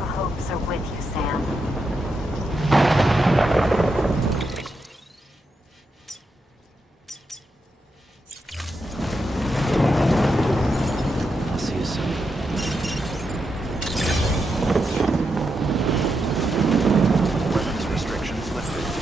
Our hopes are with you, Sam. I'll see you soon. Weapons restrictions lifted.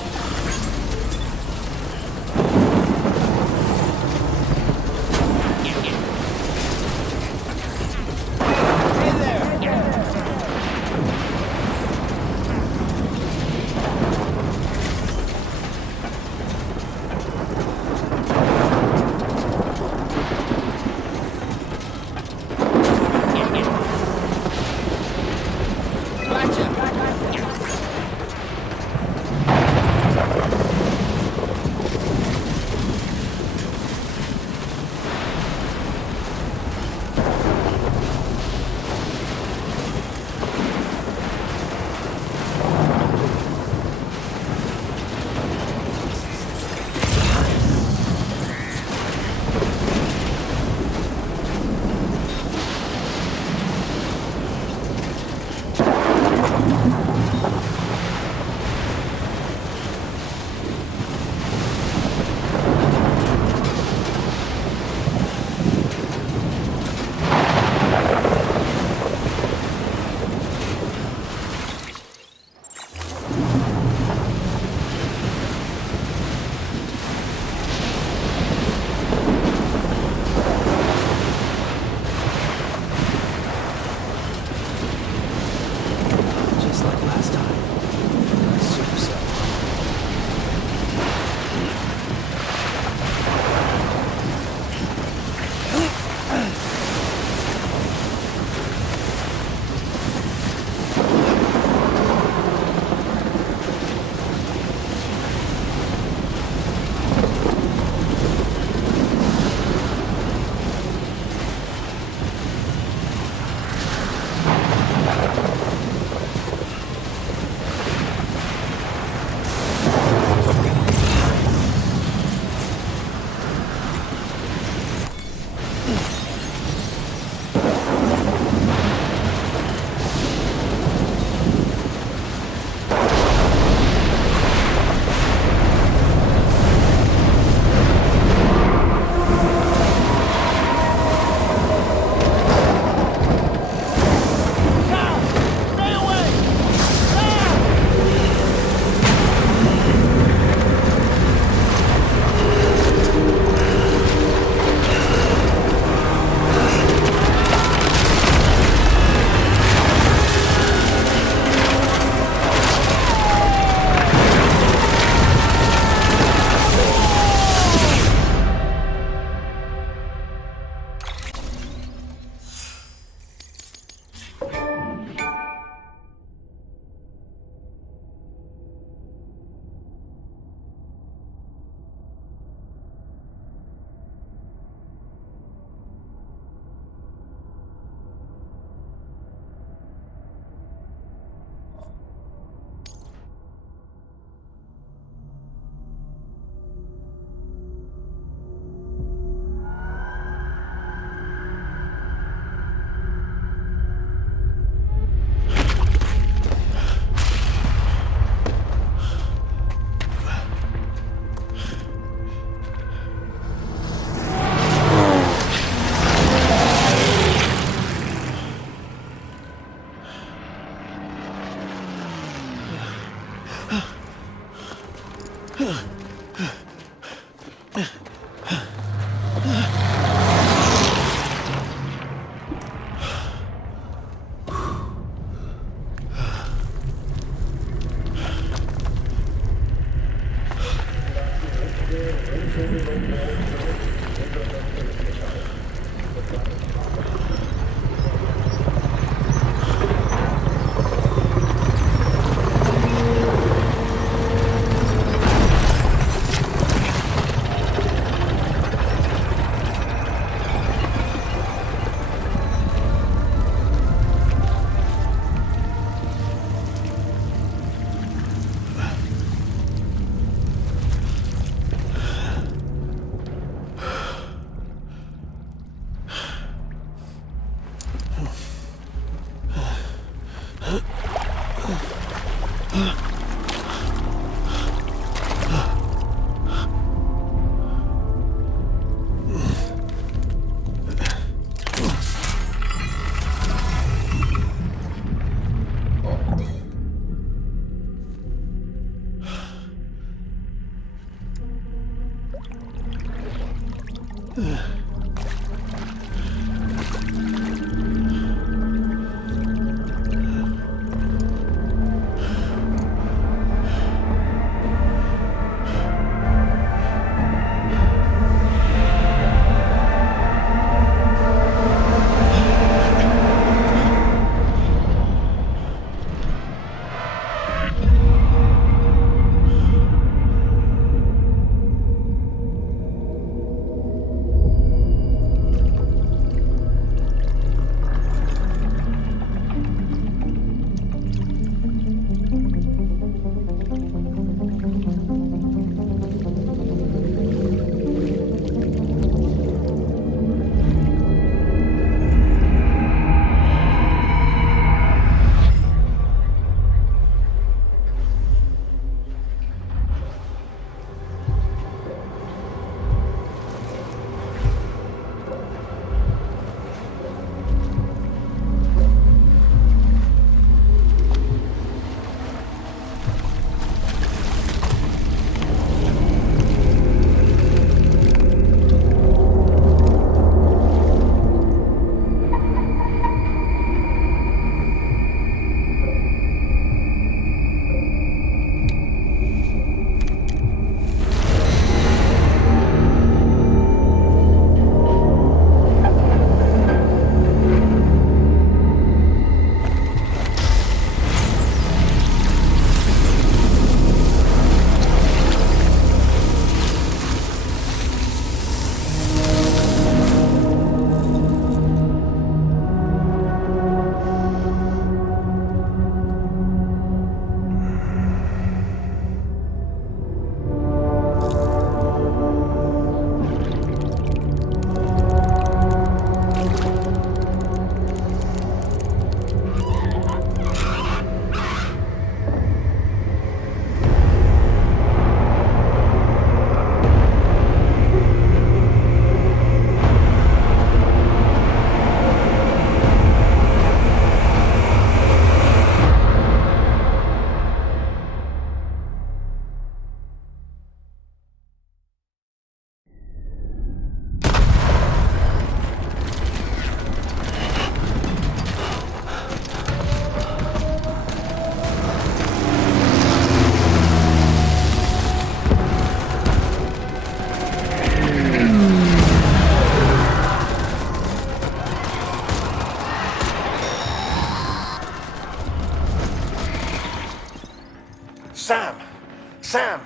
Sam!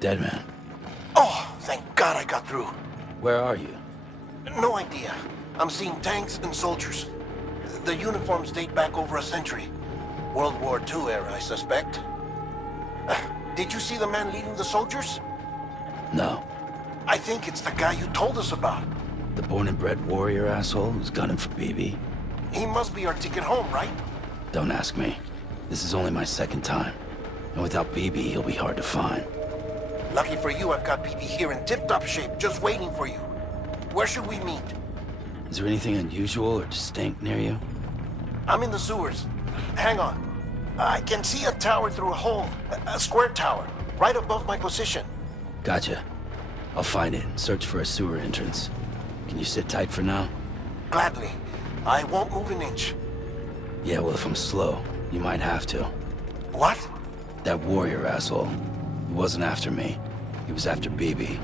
Dead man. Oh, thank God I got through. Where are you? No idea. I'm seeing tanks and soldiers. The uniforms date back over a century. World War II era, I suspect. Did you see the man leading the soldiers? No. I think it's the guy you told us about. The born and bred warrior asshole who's gunning for BB? He must be our ticket home, right? Don't ask me. This is only my second time. And without BB, he'll be hard to find. Lucky for you, I've got BB here in tip-top shape, just waiting for you. Where should we meet? Is there anything unusual or distinct near you? I'm in the sewers. Hang on. I can see a tower through a hole. A square tower, right above my position. Gotcha. I'll find it and search for a sewer entrance. Can you sit tight for now? Gladly. I won't move an inch. Yeah, well, if I'm slow, you might have to. What? That warrior asshole. He wasn't after me. He was after BB.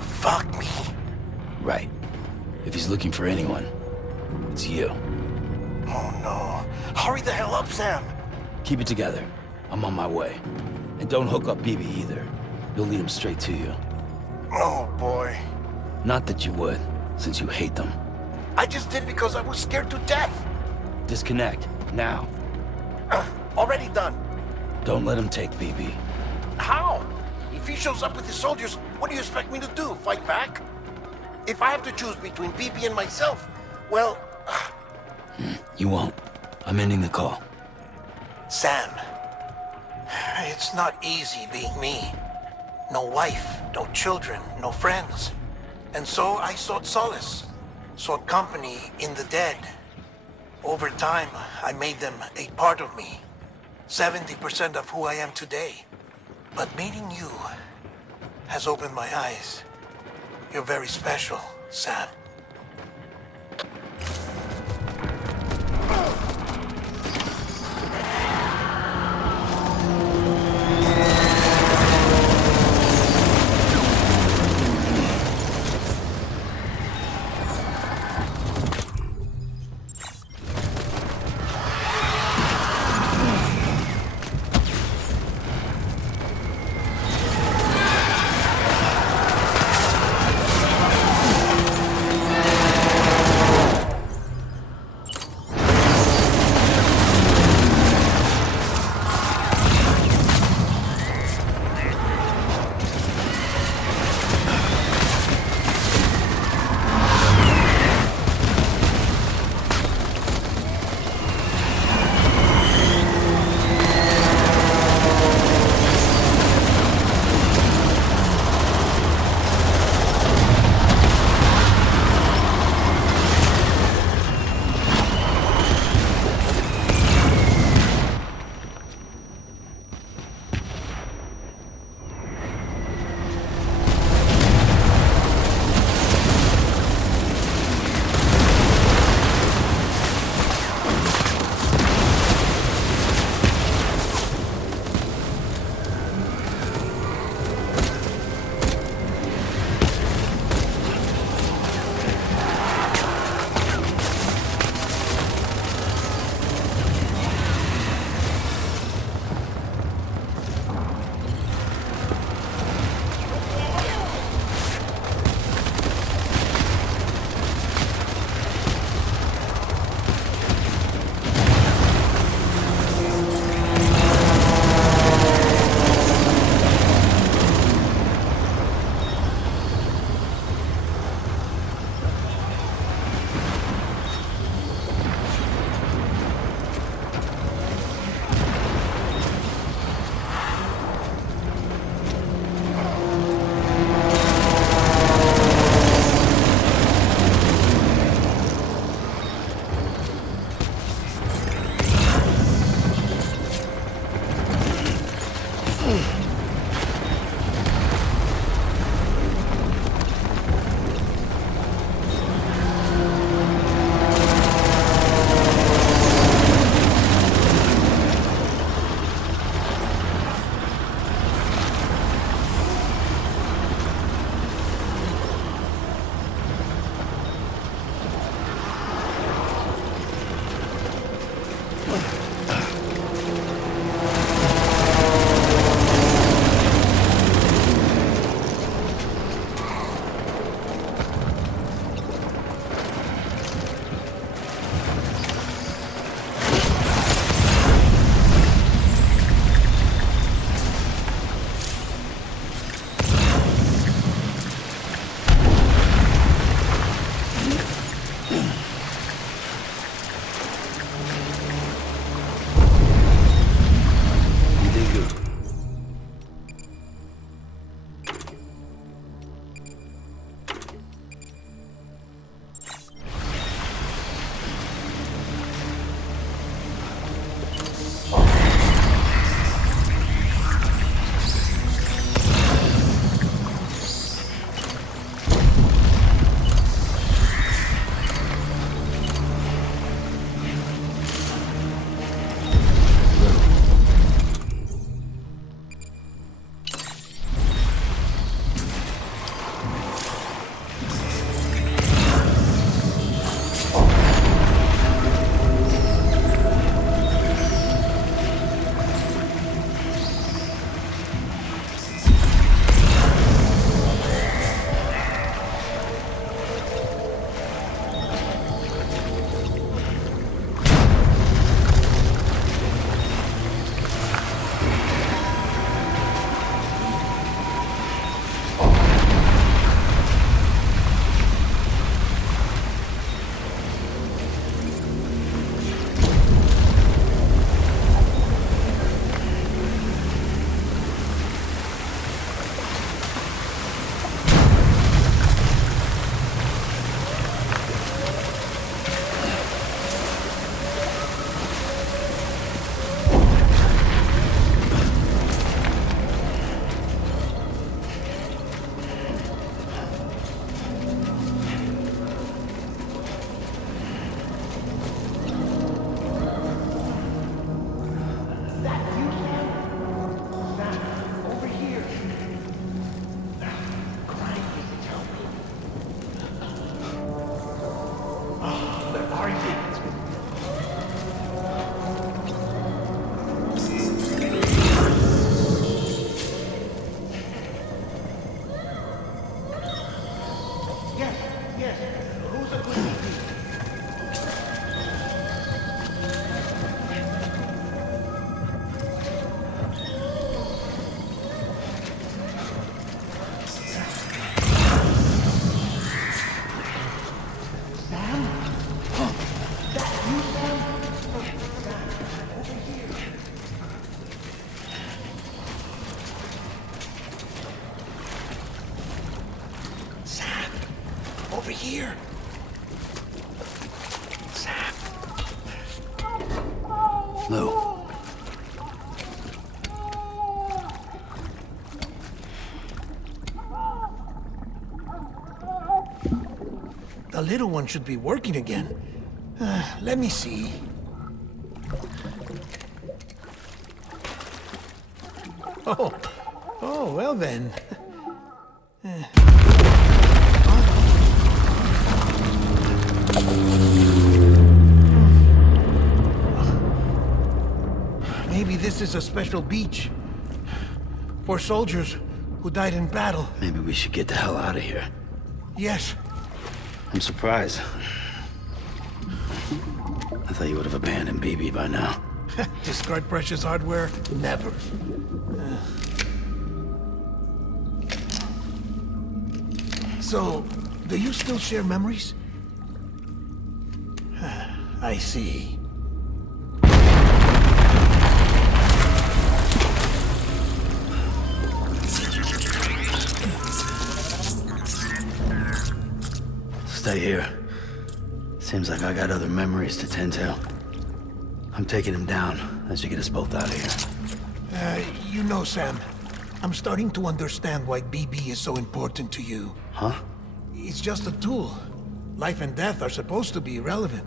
Fuck me. Right. If he's looking for anyone, it's you. Oh no. Hurry the hell up, Sam. Keep it together. I'm on my way. And don't hook up BB either. You'll lead him straight to you. Oh boy. Not that you would, since you hate them. I just did because I was scared to death. Disconnect, now. Already done. Don't let him take BB. How? If he shows up with his soldiers, what do you expect me to do? Fight back? If I have to choose between BB and myself, well... You won't. I'm ending the call. Sam, it's not easy being me. No wife, no children, no friends. And so I sought solace, sought company in the dead. Over time, I made them a part of me. 70% of who I am today. But meeting you has opened my eyes. You're very special, Sam. here. Sam. Lou. The little one should be working again. Let me see. Oh, well then. Maybe this is a special beach for soldiers who died in battle. Maybe we should get the hell out of here. Yes. I'm surprised. I thought you would have abandoned BB by now. Discard precious hardware? Never. So, do you still share memories? I see. Stay here. Seems like I got other memories to tend to. I'm taking him down as you get us both out of here. You know, Sam, I'm starting to understand why BB is so important to you. Huh? It's just a tool. Life and death are supposed to be irrelevant.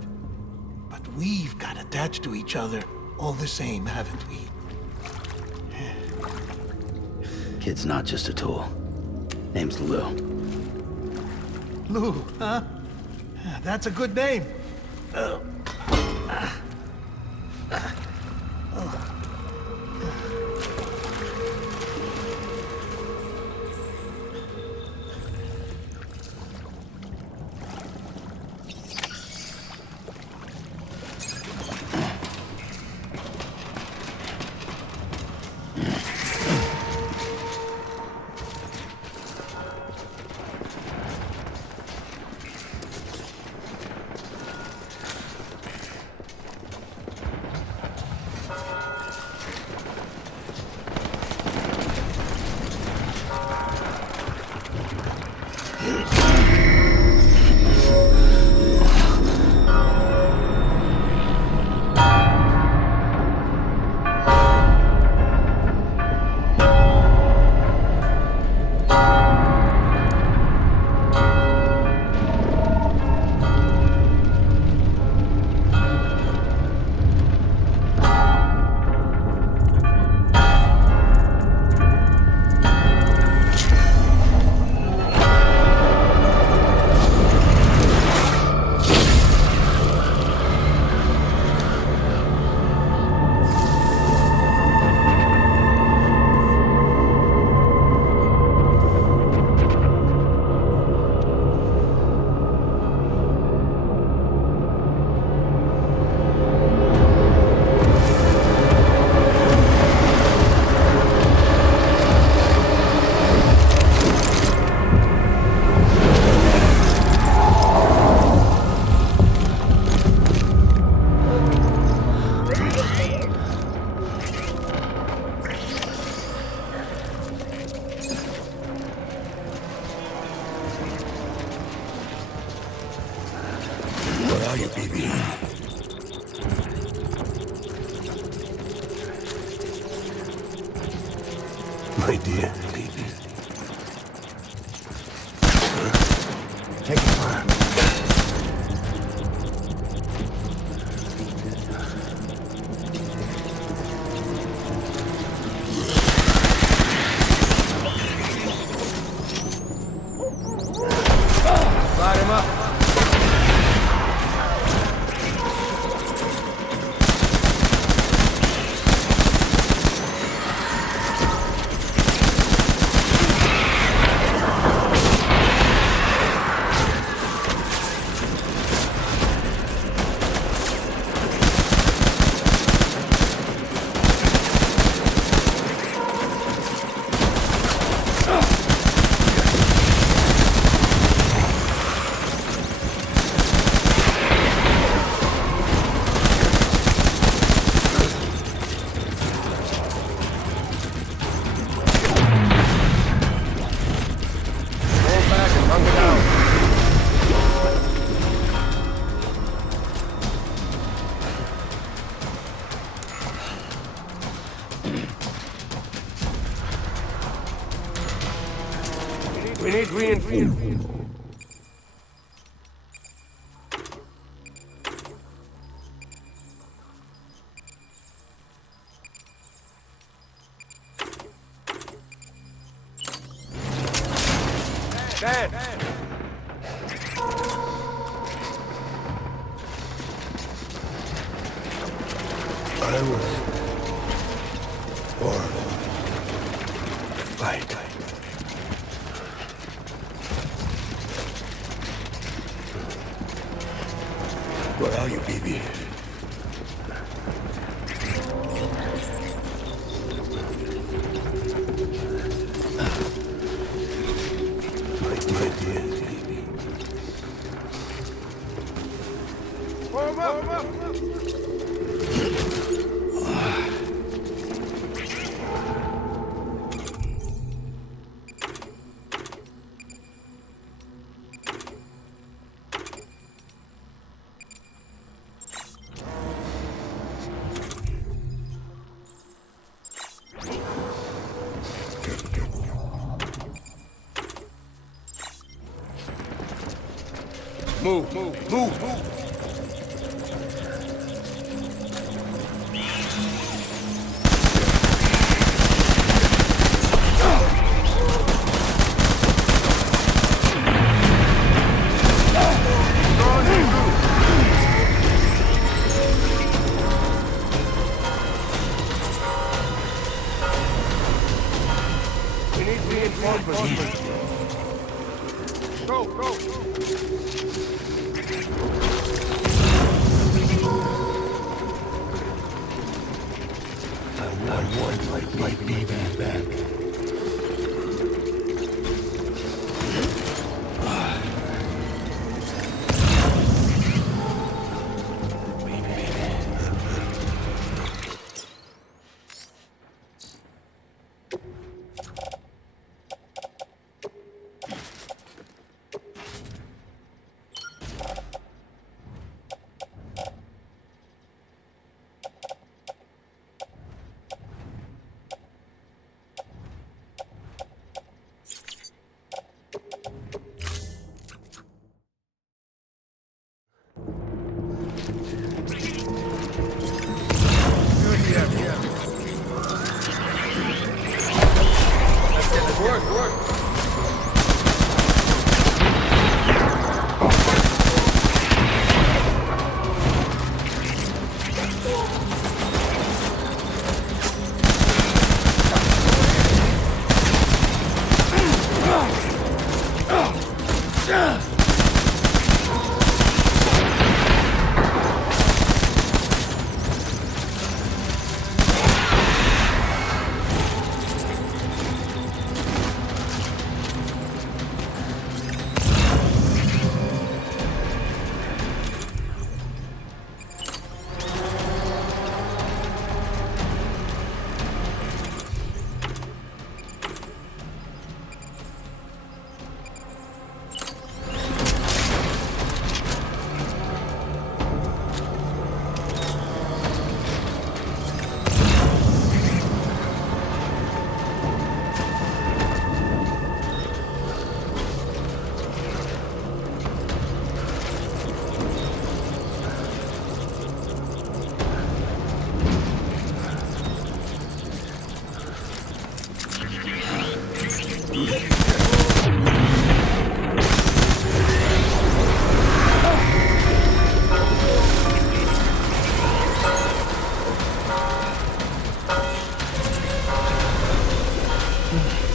But we've got attached to each other all the same, haven't we? Kid's not just a tool. Name's Lou. Lou, huh? That's a good name. are you, baby? My dear baby. Take it far. Light him up. We need reinforcements. Dad! I was born to fight. Where are you, baby? My dear baby. Warm up! Move! We need reinforcements. Go! I want my baby back. Work!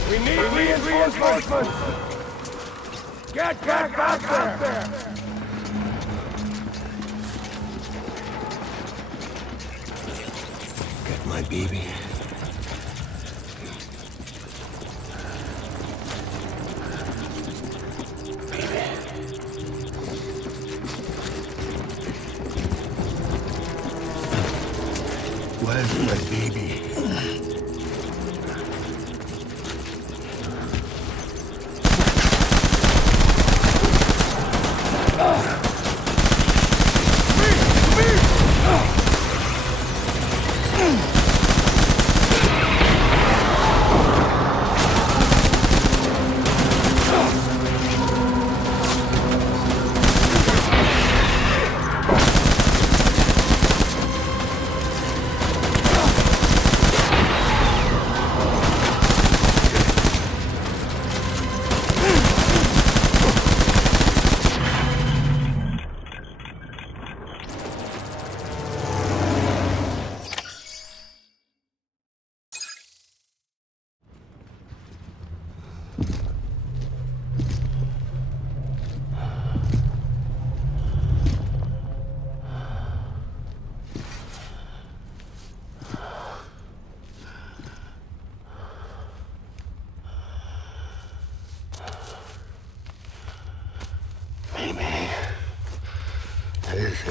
We need reinforcements! Get back out there! Get my baby. Where's my baby?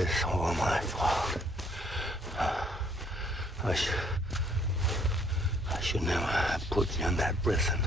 is all my fault. I should never have put you in that prison.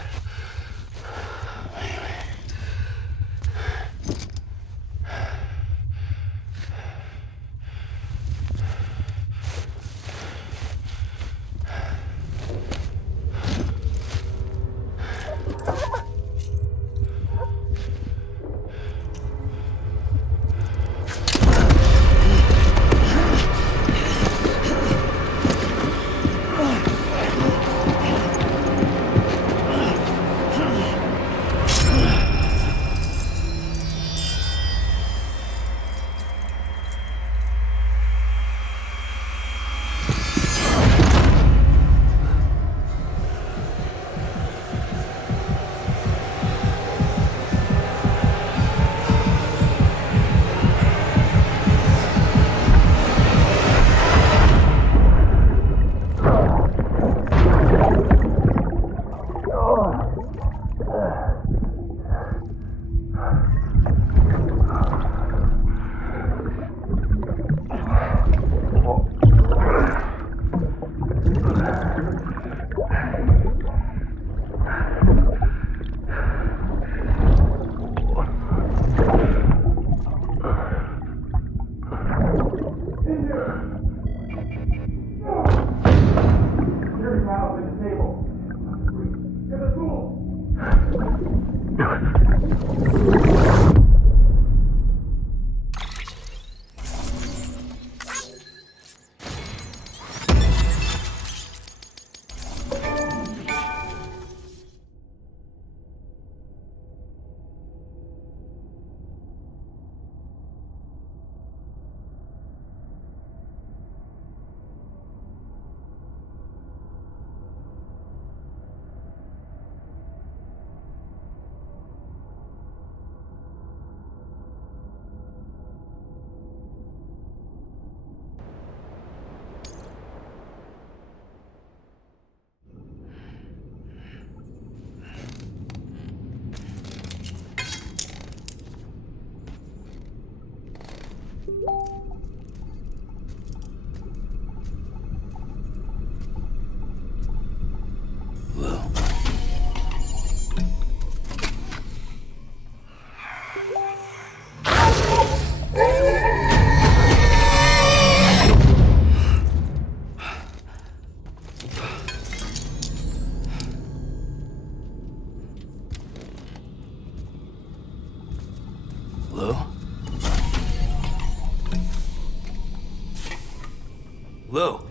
Lou.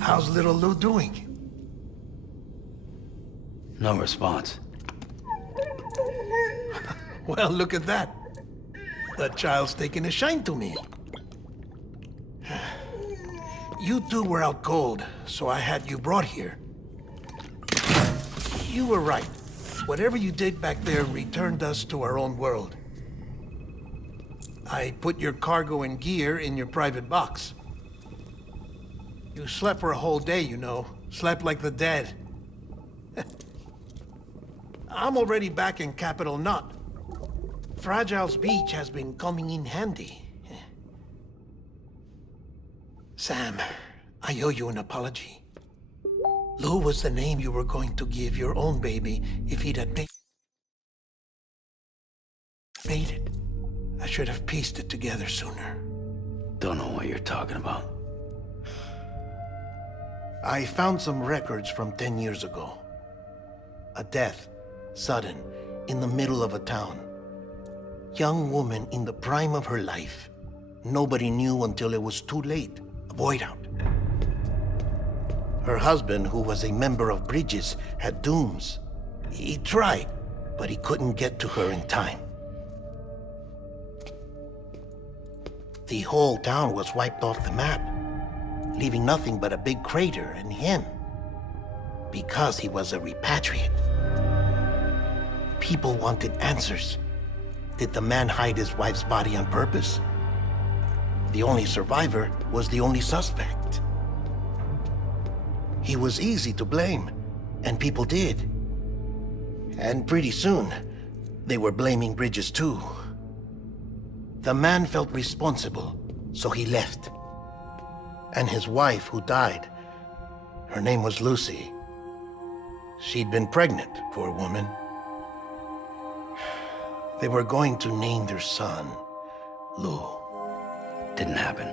How's little Lou doing? No response. Well, look at that. That child's taking a shine to me. You two were out cold, so I had you brought here. You were right. Whatever you did back there returned us to our own world. I put your cargo and gear in your private box. You slept for a whole day, you know. Slept like the dead. I'm already back in Capital Knot. Fragile's beach has been coming in handy. Sam, I owe you an apology. Lou was the name you were going to give your own baby if he'd had made it. I should have pieced it together sooner. Don't know what you're talking about. I found some records from 10 years ago. A death, sudden, in the middle of a town. Young woman in the prime of her life. Nobody knew until it was too late. A void out. Her husband, who was a member of Bridges, had dooms. He tried, but he couldn't get to her in time. The whole town was wiped off the map, leaving nothing but a big crater and him. Because he was a repatriate. People wanted answers. Did the man hide his wife's body on purpose? The only survivor was the only suspect. He was easy to blame, and people did. And pretty soon, they were blaming Bridges too. The man felt responsible, So he left. And his wife, who died, her name was Lucy. She'd been pregnant, poor woman. They were going to name their son Lou. Didn't happen.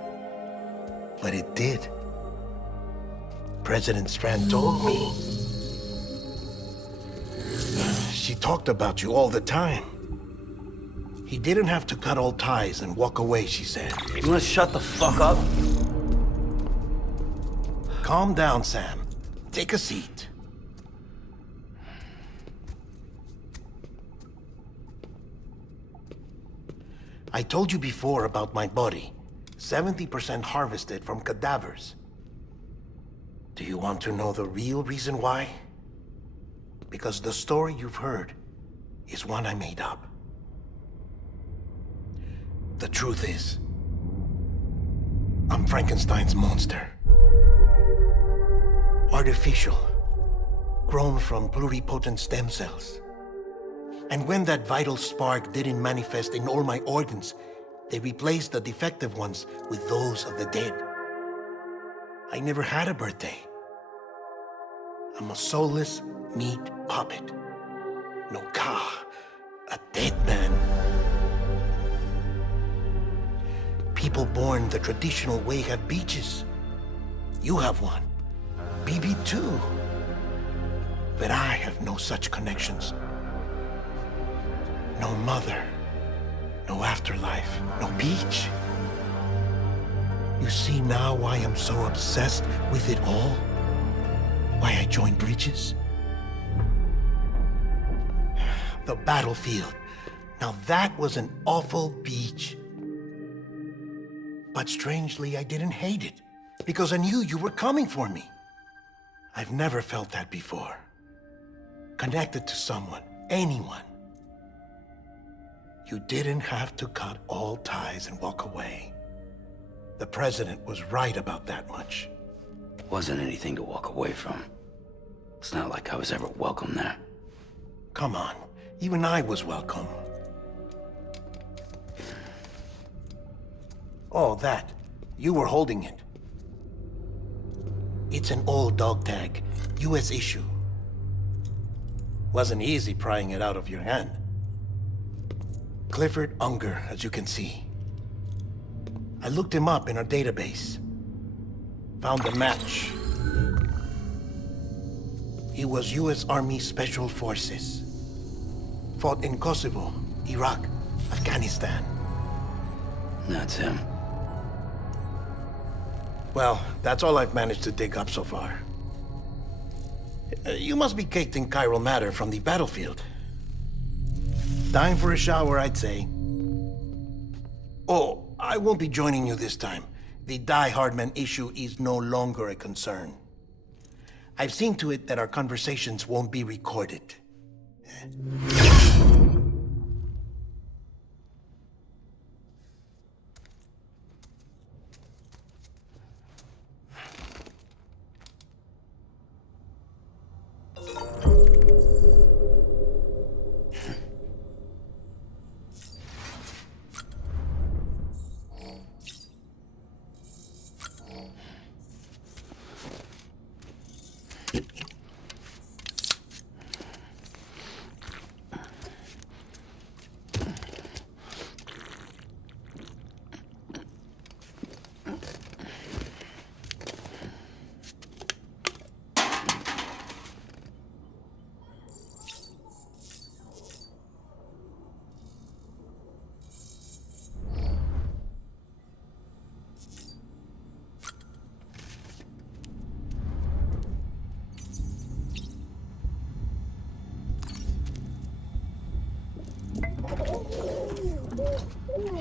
But it did. President Strand told me. She talked about you all the time. He didn't have to cut all ties and walk away, she said. You wanna shut the fuck up? Calm down, Sam. Take a seat. I told you before about my body. 70% harvested from cadavers. Do you want to know the real reason why? Because the story you've heard is one I made up. The truth is, I'm Frankenstein's monster. Artificial, grown from pluripotent stem cells. And when that vital spark didn't manifest in all my organs, they replaced the defective ones with those of the dead. I never had a birthday. I'm a soulless meat puppet. No car, a dead man. People born the traditional way have beaches. You have one. BB too. But I have no such connections. No mother, no afterlife, no beach. You see now why I'm so obsessed with it all? Why I joined Bridges? The battlefield. Now that was an awful beach. But strangely, I didn't hate it, because I knew you were coming for me. I've never felt that before. Connected to someone, anyone. You didn't have to cut all ties and walk away. The president was right about that much. Wasn't anything to walk away from. It's not like I was ever welcome there. Come on, even I was welcome. Oh, that. You were holding it. It's an old dog tag, US issue. Wasn't easy prying it out of your hand. Clifford Unger, as you can see. I looked him up in our database. Found a match. He was US Army Special Forces. Fought in Kosovo, Iraq, Afghanistan. That's him. Well, that's all I've managed to dig up so far. You must be caked in chiral matter from the battlefield. Time for a shower, I'd say. Oh, I won't be joining you this time. The Die Hardman issue is no longer a concern. I've seen to it that our conversations won't be recorded.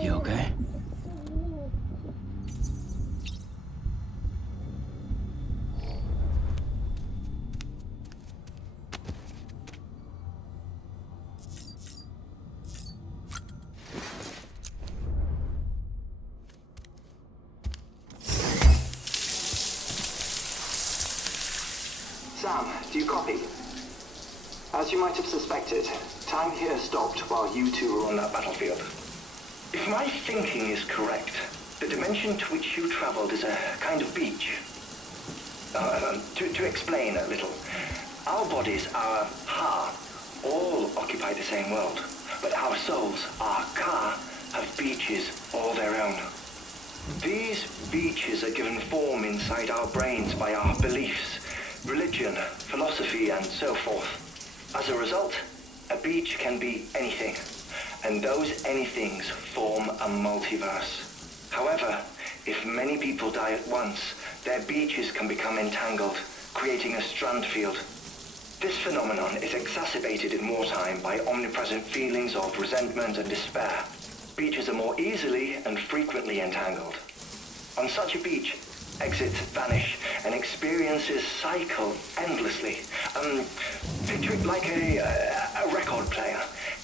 You okay? Sam, do you copy? As you might have suspected, time here stopped while you two were on that battlefield. If my thinking is correct, The dimension to which you traveled is a kind of beach. To explain a little, our bodies, our ha, all occupy the same world, but our souls, our ka, have beaches all their own. These beaches are given form inside our brains by our beliefs, religion, philosophy, and so forth. As a result, a beach can be anything, and those anythings form a multiverse. However, if many people die at once, their beaches can become entangled, creating a strand field. This phenomenon is exacerbated in wartime by omnipresent feelings of resentment and despair. Beaches are more easily and frequently entangled. On such a beach, exits vanish and experiences cycle endlessly. Picture it like a record player.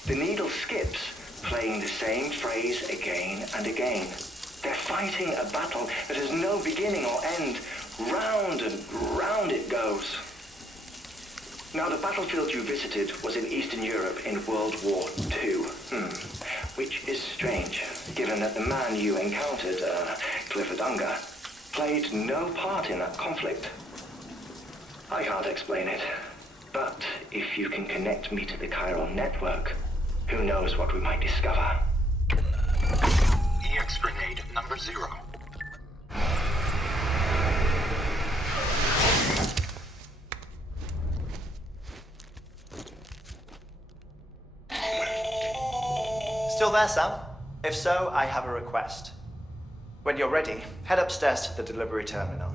The needle skips, playing the same phrase again and again. They're fighting a battle that has no beginning or end. Round and round it goes. Now, the battlefield you visited was in Eastern Europe in World War II. Which is strange, given that the man you encountered, Clifford Unger, played no part in that conflict. I can't explain it, but if you can connect me to the chiral network, who knows what we might discover. EX grenade number 0. Still there, Sam? If so, I have a request. When you're ready, head upstairs to the delivery terminal.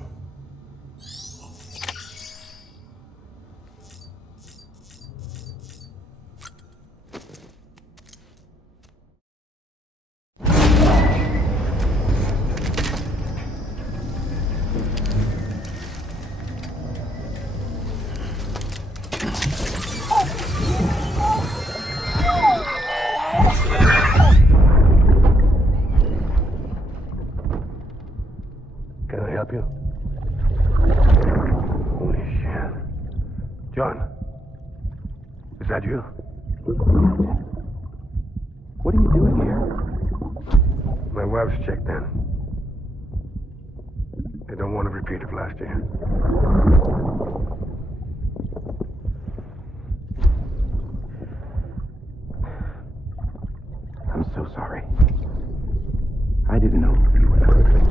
Can I help you? Holy shit. John, is that you? What are you doing here? My wife's checked in. They don't want a repeat of last year. I'm so sorry. I didn't know you were perfect.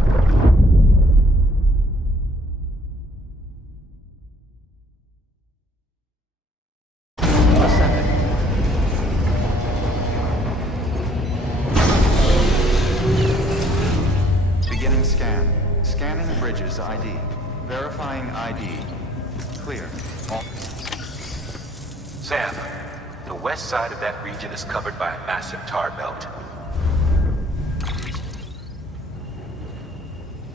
Beginning scan. Scanning bridges ID. Verifying ID. Clear. Sam, the west side of that region is covered by a massive tar belt.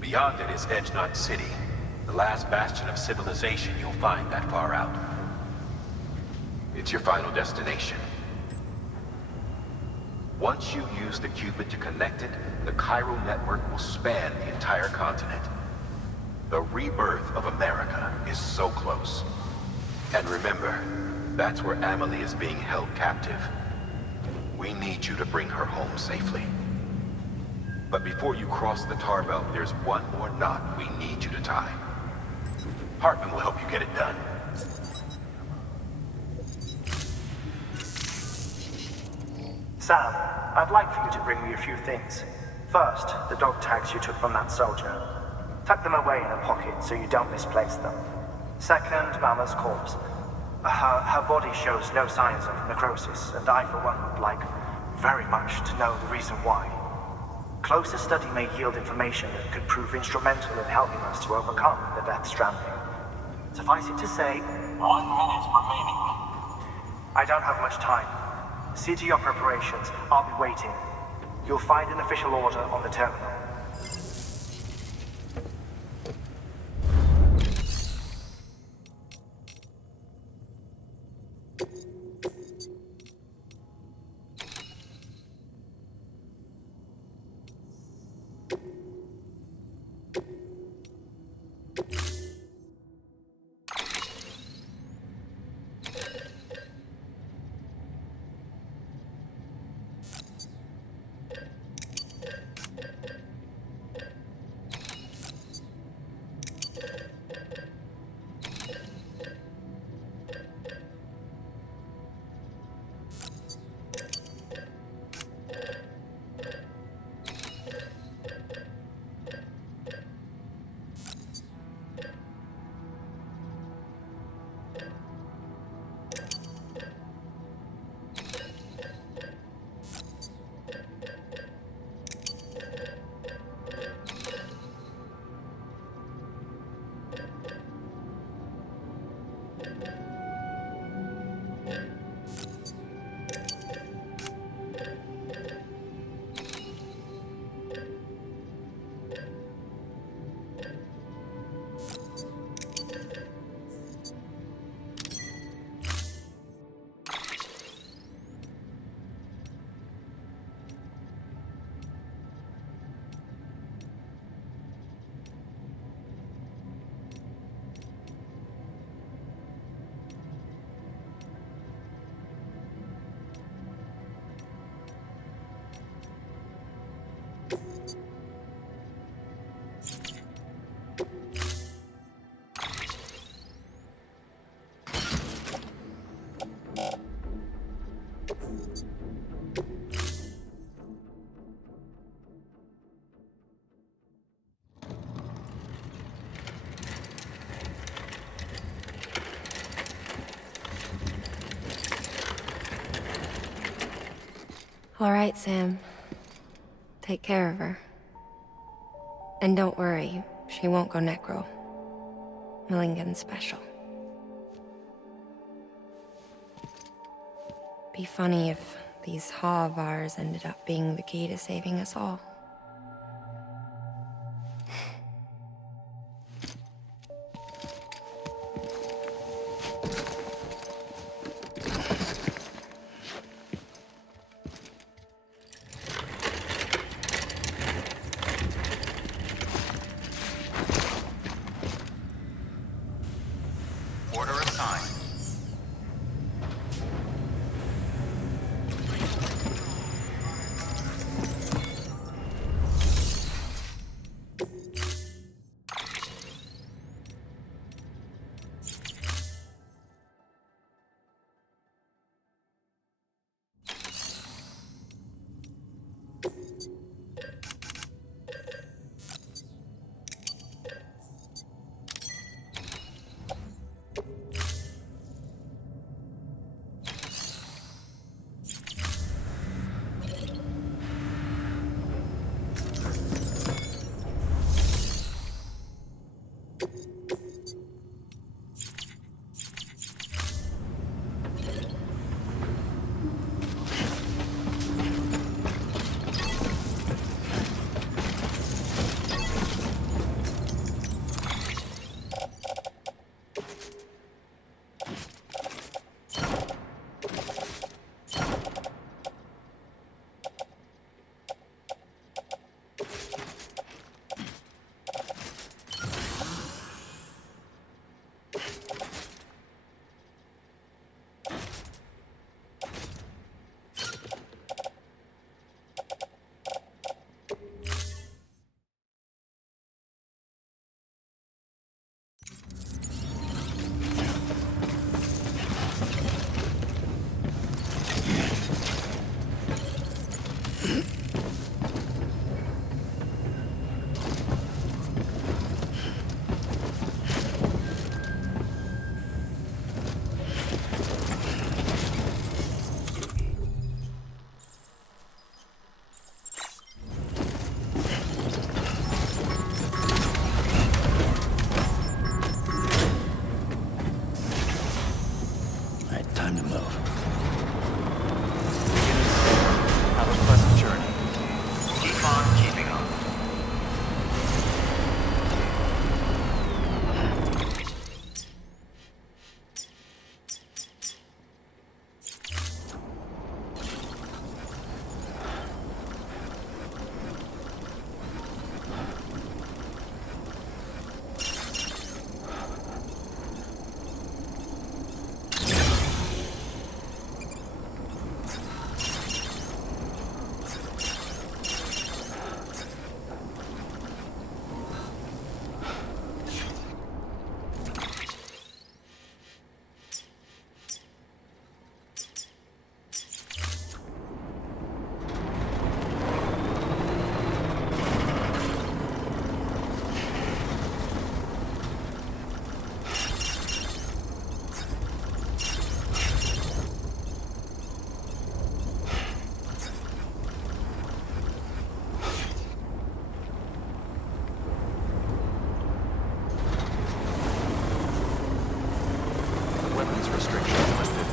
Beyond it is Edgenot City, the last bastion of civilization you'll find that far out. It's your final destination. Once you use the Cupid to connect it, the chiral network will span the entire continent. The rebirth of America is so close. And remember, that's where Amelie is being held captive. We need you to bring her home safely. But before you cross the tar belt, there's one more knot we need you to tie. Hartman will help you get it done. Sam, I'd like for you to bring me a few things. First, the dog tags you took from that soldier. Tuck them away in a pocket so you don't misplace them. Second, Mama's corpse. Her body shows no signs of necrosis, and I, for one, would like very much to know the reason why. Closer study may yield information that could prove instrumental in helping us to overcome the Death Stranding. Suffice it to say, 1 minute remaining. I don't have much time. See to your preparations. I'll be waiting. You'll find an official order on the terminal. All right, Sam. Take care of her. And don't worry, she won't go necro. Millingen's special. Be funny if these Ha of ours ended up being the key to saving us all. Order assigned. Time to move. Have a pleasant journey. Keep on keeping on. Weapons restrictions lifted.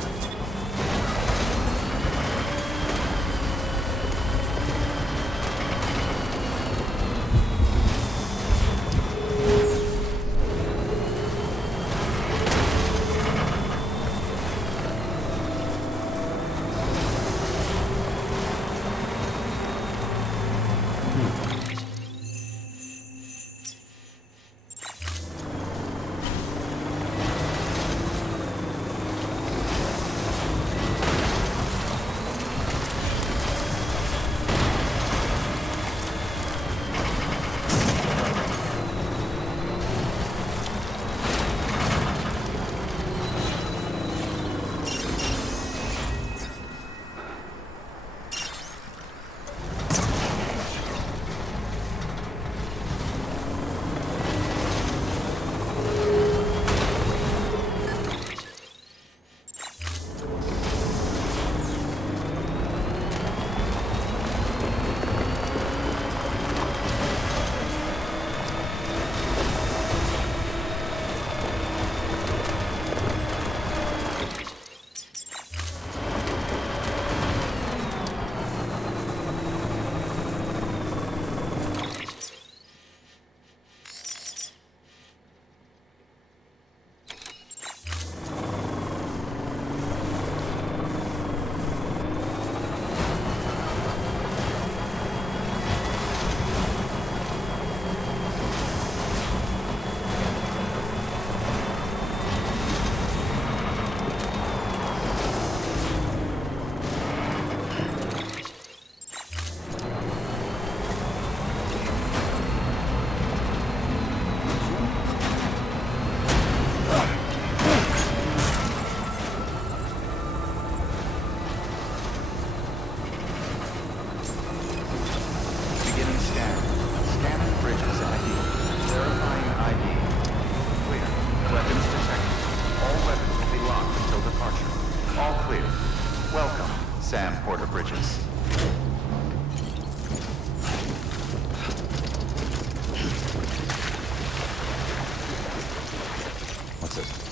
All clear. Welcome, Sam Porter-Bridges. What's this?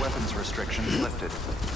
Weapons restrictions lifted.